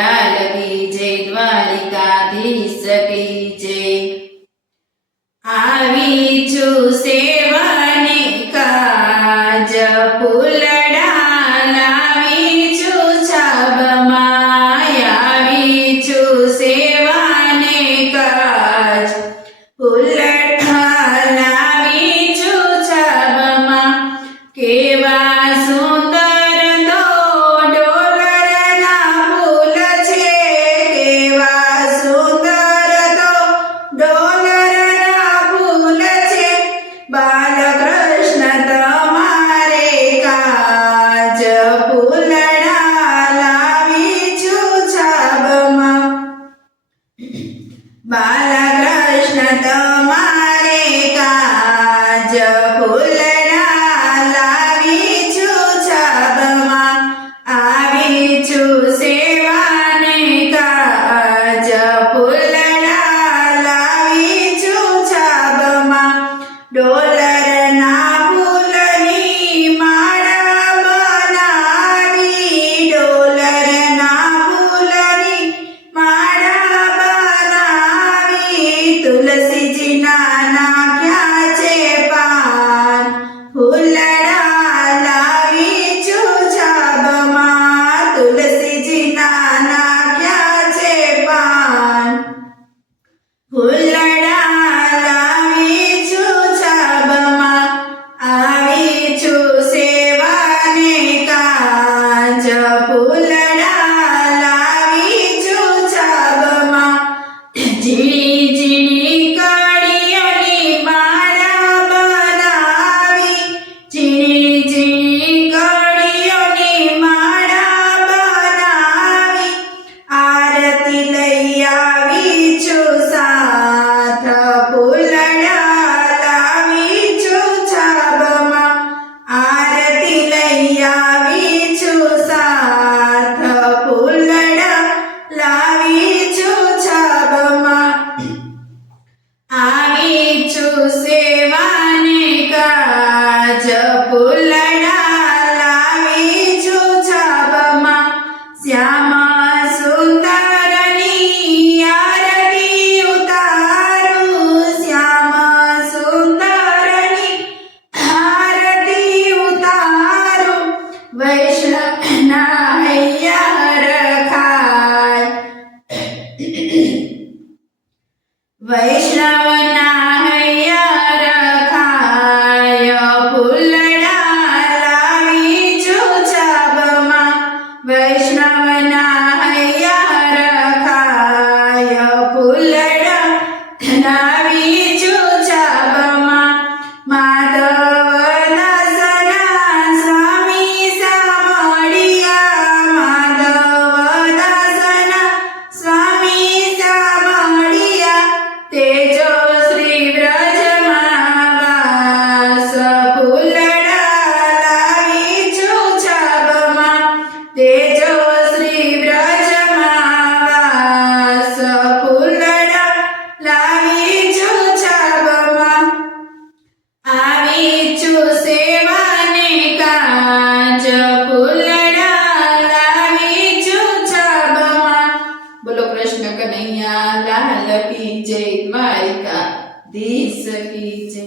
લાલ કી જય, દ્વારિકાધીશ કી જય। આવી છું સેવાને કાજ, ફૂલડા લાવી છું છાબમાં। આવી છું સેવાને કાજ, ફૂલડા લાવી છું છાબમાં। કેવા સુંદર તો ડોલરના ફૂલ છે, કેવા સુંદર તો ડોલરના ફૂલ છે। બાલકૃષ્ણ તમારે કાજ, ફૂલડા લાવી છું છાબમાં। બાલકૃષ્ણ તમારે કાજ, ફૂલડા લાવી છું છાબમાં। આવી છું સેવાને કાજ, ફૂલડા લાવી છું છાબમાં। ડોલરના ફૂલની માળા બનાવી, ડોલરના ફૂલની માળા બનાવી। તુલસીજીના નાખ્યા છે પાન, ફૂલડા લાવી છું છાબમાં। તુલસીજીના નાખ્યા છે પાન, ફૂલડા લાવી છું છાબમાં। આવી છું સેવાને કાજ, ફૂલડા લાવી છું છાબમાં। ઝીણી ઝીણી કળીઓની માળા બનાવી, ઝીણી ઝીણી કળીઓની માળા બનાવી। આરતી લઈ આવી છું સાથ, ફૂલડા લાવી છું છાબમાં। આરતી લઈ આવી છું સાથ, ફૂલડા લાવી છું છાબમાં। આવી છું સેવાને કાજ, ફૂલડા લાવી છું છાબમાં। શ્યામ સુંદરની આરતી ઉતારું, શ્યામ સુંદરની આરતી ઉતારું। વૈષ્ણવના હૈયા રખાય, વૈષ્ણવના હૈયા રખાય। ફૂલડા લાવી છું છાબમાં, વૈષ્ણવના હૈયા રખાય। ફૂલડા લાવી છું છાબમાં। માધવદાસના સ્વામી સામળિયા, માધવદાસના સ્વામી સામળિયા। તેજો શ્રી વ્રજમાં વાસ, ફૂલડા લાવી છું છાબમાં। તેજો શ્રી વ્રજમાં વાસ, ફૂલડા લાવી છું છાબમાં। આવી છું સેવાને કાજ, ફૂલડા લાવી છું છાબમાં। બોલો કૃષ્ણ કનૈયા લાલ કી જય, દ્વારિકાધીશ કી જય।